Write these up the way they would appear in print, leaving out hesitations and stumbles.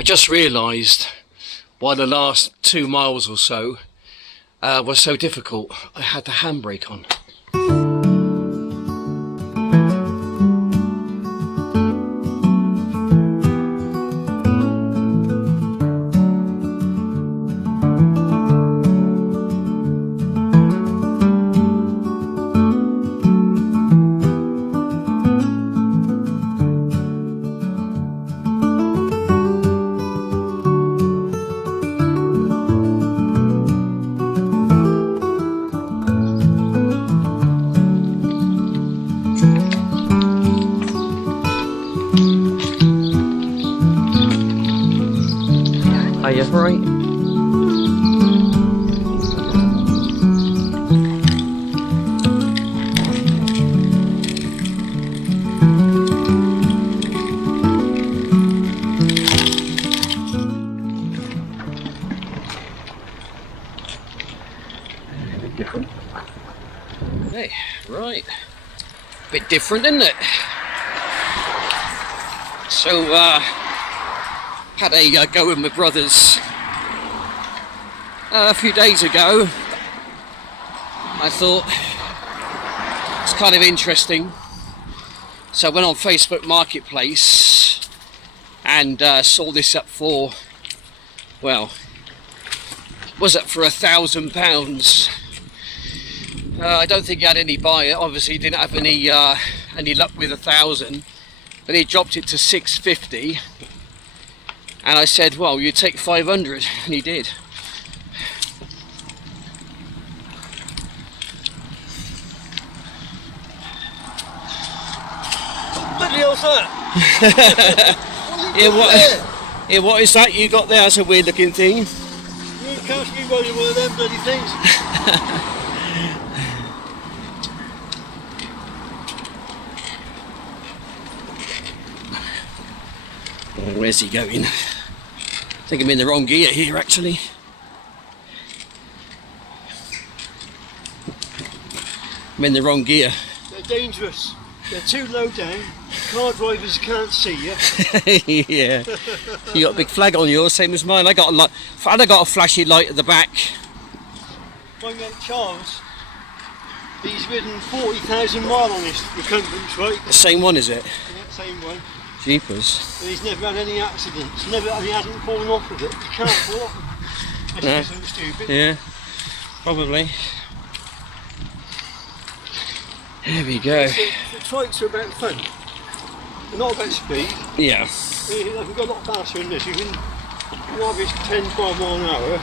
I just realised why the last 2 miles or so was so difficult. I had the handbrake on. Are you right? Different. Hey, right. Bit different, isn't it? So, had a go with my brothers a few days ago. I thought it's kind of interesting, so I went on Facebook Marketplace and saw this up for, well, was up for £1,000. I don't think he had any buyer. Obviously he didn't have any luck with 1,000, but he dropped it to 650. And I said, well, you take 500, and he did. What the hell's that? Yeah, what is that you got there? That's a weird looking thing. You can't be rolling one of them bloody things. Where's he going? I think I'm in the wrong gear here, actually. I'm in the wrong gear. They're dangerous. They're too low down. Car drivers can't see you. Yeah. You got a big flag on yours, same as mine. I got a flashy light at the back. My mate Charles, he's ridden 40,000 miles on this Recumbent, right? The same one, is it? Yeah, same one. Jeepers. And he's never had any accidents. He hasn't fallen off with it. He can't fall off. That's so stupid. Yeah, probably. There we go. The trikes are about fun. They're not about speed. Yeah. They can go a lot faster than this. You can average 10, 12 miles an hour.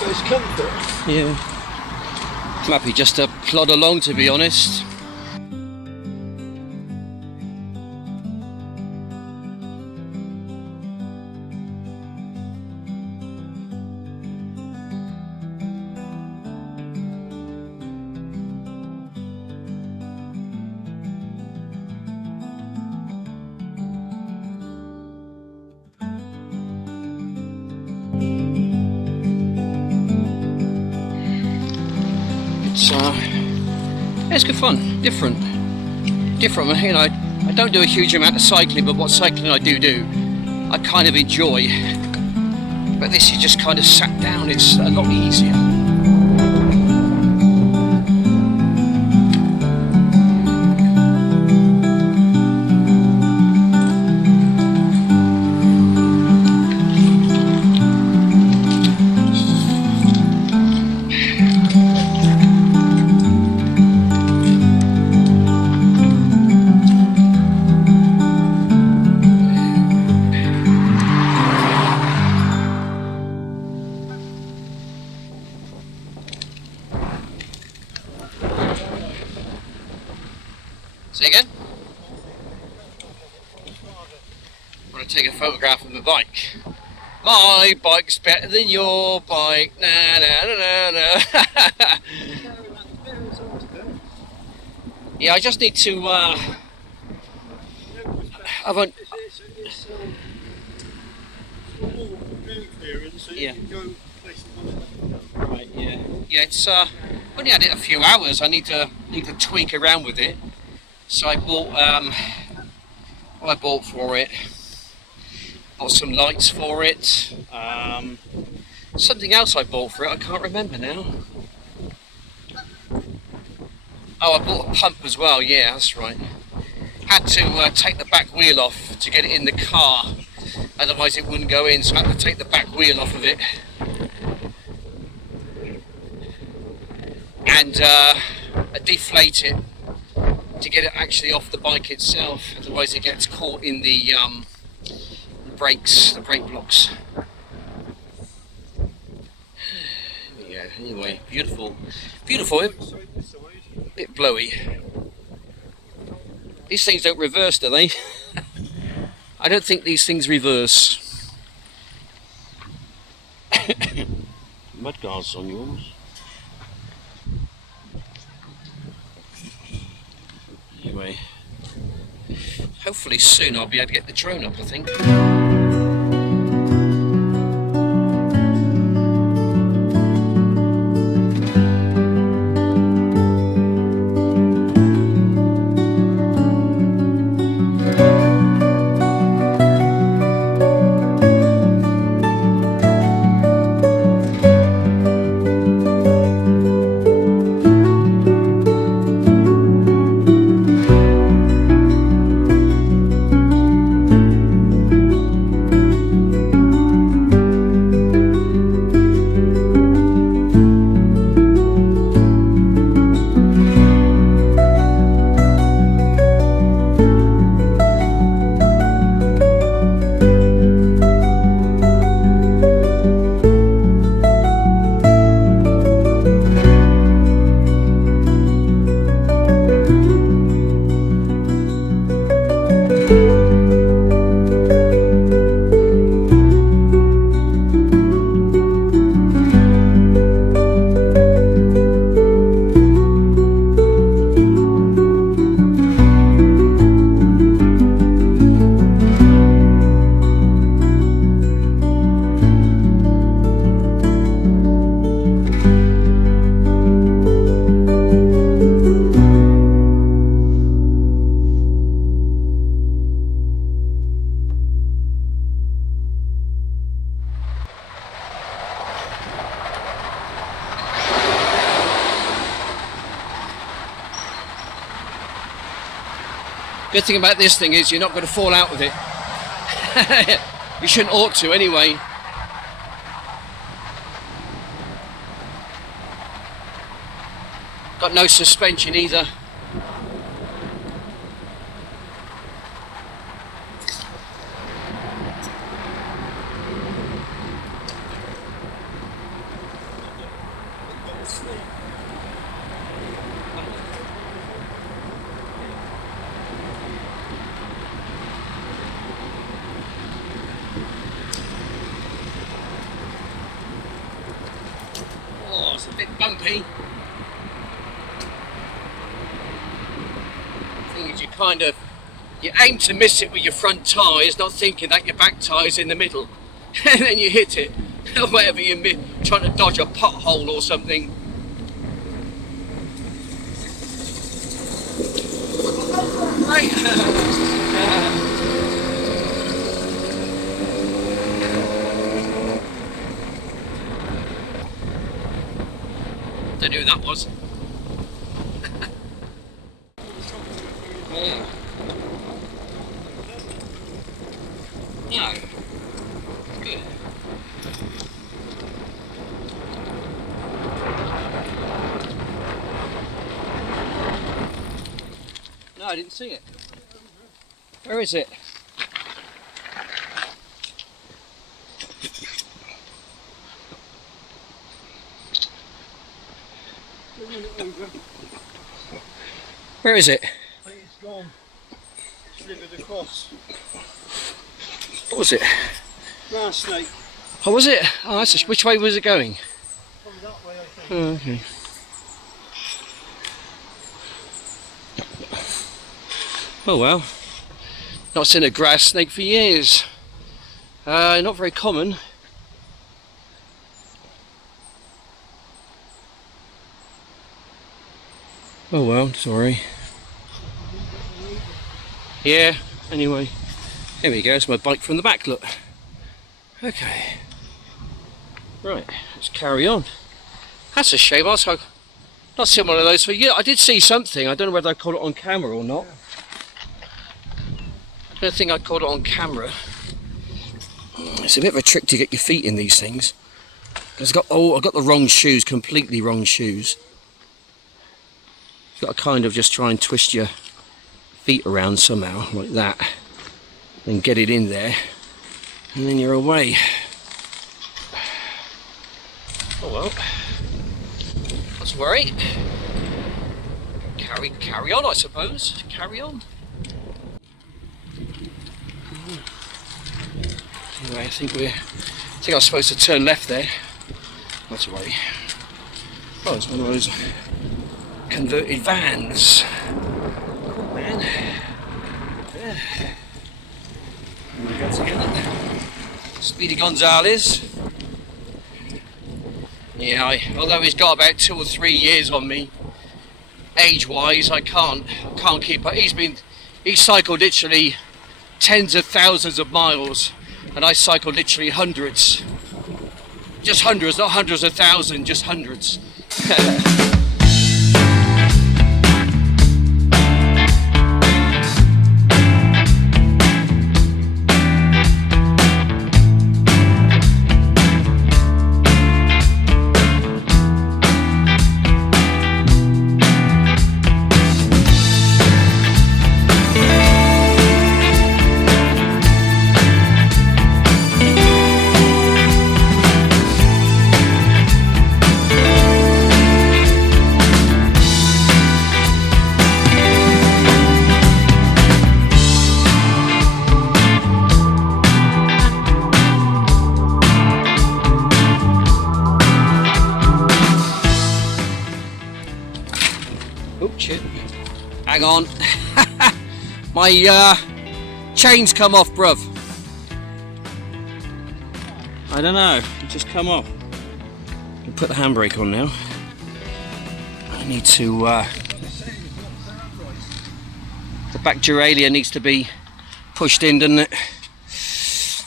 But it's comfort. Yeah. I'm happy just to plod along, to be honest. It's good fun, different. You know, I don't do a huge amount of cycling, but what cycling I do, I kind of enjoy. But this is just kind of sat down, it's a lot easier. Say again? I want to take a photograph of my bike. My bike's better than your bike. Na na na na na. Yeah, I just need to. I won't. Yeah. Right. Yeah. Yeah. It's only had it a few hours. I need to tweak around with it. So I bought what I bought for it. Bought some lights for it. Something else I bought for it, I can't remember now. Oh, I bought a pump as well, yeah, that's right. Had to take the back wheel off to get it in the car, otherwise it wouldn't go in, so I had to take the back wheel off of it. And deflate it to get it actually off the bike itself, otherwise it gets caught in the brakes, the brake blocks. Yeah, anyway, beautiful, beautiful, bit blowy. These things don't reverse, do they? I don't think these things reverse. Mudguards on yours. Anyway, hopefully soon I'll be able to get the drone up, I think. Good thing about this thing is you're not going to fall out with it. You shouldn't ought to anyway. Got no suspension either. Oh, it's a bit bumpy. The thing is, you aim to miss it with your front tyres, not thinking that your back tyre's in the middle. And then you hit it, or whatever you miss, trying to dodge a pothole or something. Right. Don't know who that was. Yeah. No. Good. No, I didn't see it. Where is it? Where is it? I think it's gone. Slithered across. What was it? Grass snake. Oh, was it? Oh, which way was it going? Probably that way, I think. Oh, okay. Oh well. Not seen a grass snake for years. Not very common. Oh well, sorry. Yeah, anyway. Here we go, it's my bike from the back, look. Okay. Right, let's carry on. That's a shame. I was not seeing one of those for you. I did see something. I don't know whether I caught it on camera or not. I don't think I caught it on camera. It's a bit of a trick to get your feet in these things. I've got the wrong shoes, completely wrong shoes. You've got to kind of just try and twist your feet around somehow, like that. Then get it in there, and then you're away. Oh well, not to worry. Carry on, I suppose. Carry on. Anyway, I think I was supposed to turn left there. Not to worry. Oh, it's one of those converted vans. Cool, man. Yeah. And we go together. Speedy Gonzales. Yeah, although he's got about 2 or 3 years on me, age-wise, I can't keep up. He's cycled literally tens of thousands of miles, and I cycled literally hundreds. Just hundreds, not hundreds of thousands, just hundreds. Oh shit. Hang on. My chain's come off, bruv. I don't know, it just come off. I'll put the handbrake on now. I need to the back derailleur needs to be pushed in, doesn't it?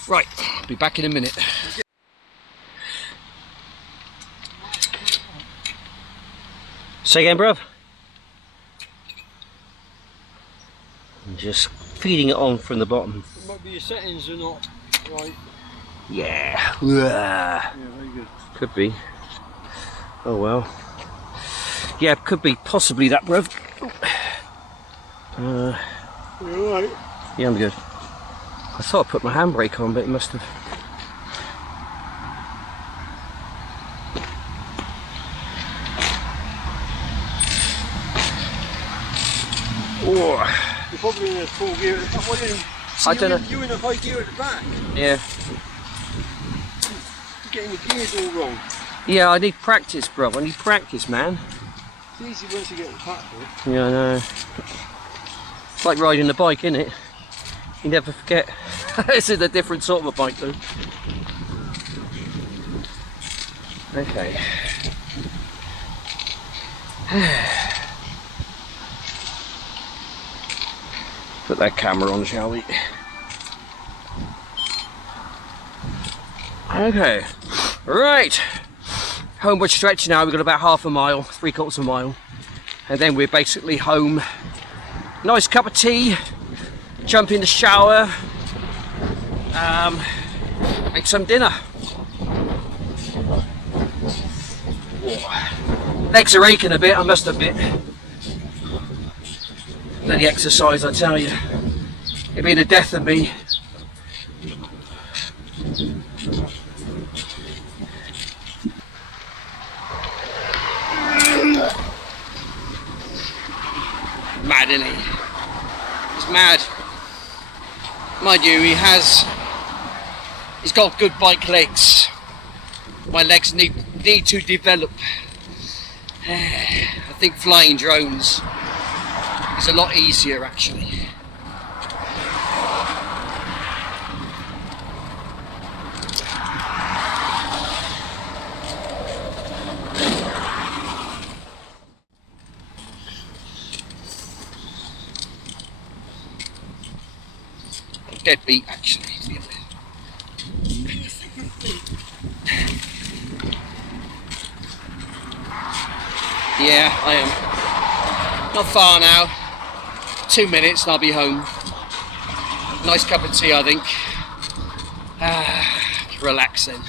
Right, I'll be back in a minute. Say again, bruv. I'm just feeding it on from the bottom. It might be your settings are not right. Yeah. Yeah, very good. Could be. Oh well. Yeah, could be possibly that, bruv. You alright? Yeah, I'm good. I thought I put my handbrake on, but it must have. Oh. You're probably in a full gear at the back. I don't know. You're in a high gear at the back. Yeah. You're getting the gears all wrong. Yeah, I need practice, bro. I need practice, man. It's easy once you get the platform. Yeah, I know. It's like riding a bike, isn't it? You never forget. This is a different sort of a bike, though. Okay. Put that camera on, shall we? Okay. Right. Homeward stretch now. We've got about half a mile, 3/4 of a mile. And then we're basically home. Nice cup of tea. Jump in the shower. Make some dinner. Legs are aching a bit, I must admit. Bloody exercise, I tell you. It'd be the death of me. Mad, isn't he? He's mad. Mind you, he's got good bike legs. My legs need to develop. I think flying drones is a lot easier, actually. Dead beat, actually. Yeah, I am. Not far now. 2 minutes and I'll be home. Nice cup of tea, I think. Relaxing.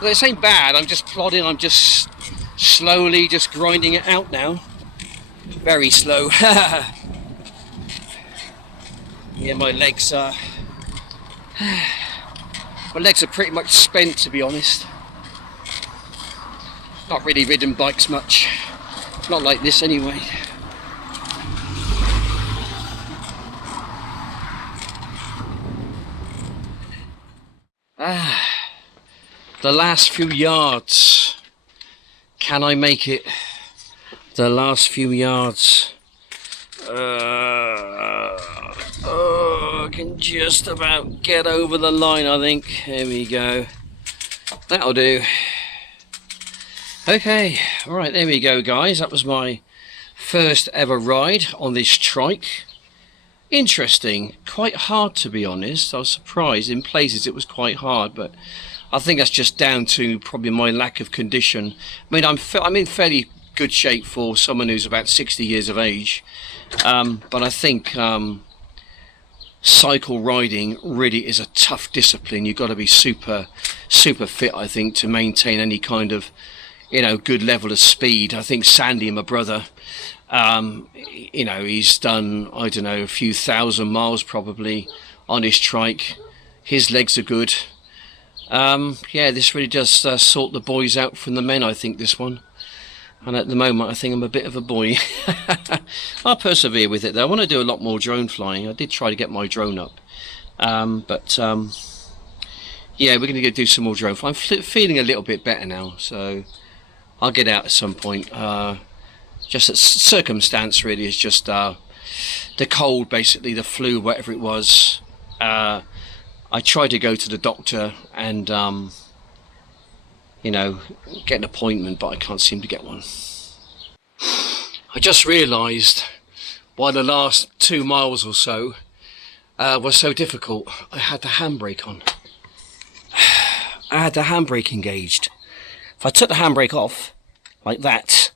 But this ain't bad. I'm just plodding. I'm just slowly just grinding it out now. Very slow. Yeah, my legs are pretty much spent, to be honest. Not really ridden bikes much. Not like this anyway. The last few yards. Can I make it? The last few yards. I can just about get over the line, I think. Here we go. That'll do. Okay, alright, there we go, guys. That was my first ever ride on this trike. Interesting. Quite hard, to be honest. I was surprised. In places it was quite hard, but I think that's just down to probably my lack of condition. I mean, I'm in fairly good shape for someone who's about 60 years of age, but I think cycle riding really is a tough discipline. You've got to be super fit, I think, to maintain any kind of, you know, good level of speed. I think Sandy, my brother, you know, he's done, I don't know, a few thousand miles probably on his trike. His legs are good. Yeah, this really does sort the boys out from the men, I think, this one. And at the moment I think I'm a bit of a boy. I'll persevere with it though. I want to do a lot more drone flying. I did try to get my drone up, but yeah, we're going to go do some more drone flying. I'm feeling a little bit better now, so I'll get out at some point. Just a circumstance really, is just the cold, basically, the flu, whatever it was. I tried to go to the doctor and you know, get an appointment, but I can't seem to get one. I just realised why the last 2 miles or so was so difficult. I had the handbrake on. I had the handbrake engaged. If I took the handbrake off, like that,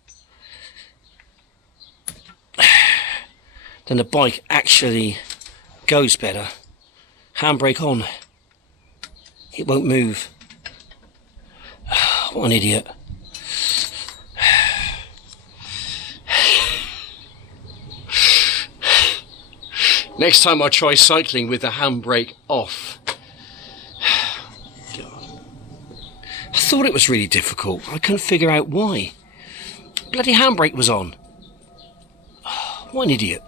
then the bike actually goes better. Handbrake on, it won't move. What an idiot. Next time I try cycling with the handbrake off. I thought it was really difficult. I couldn't figure out why. Bloody handbrake was on. What an idiot.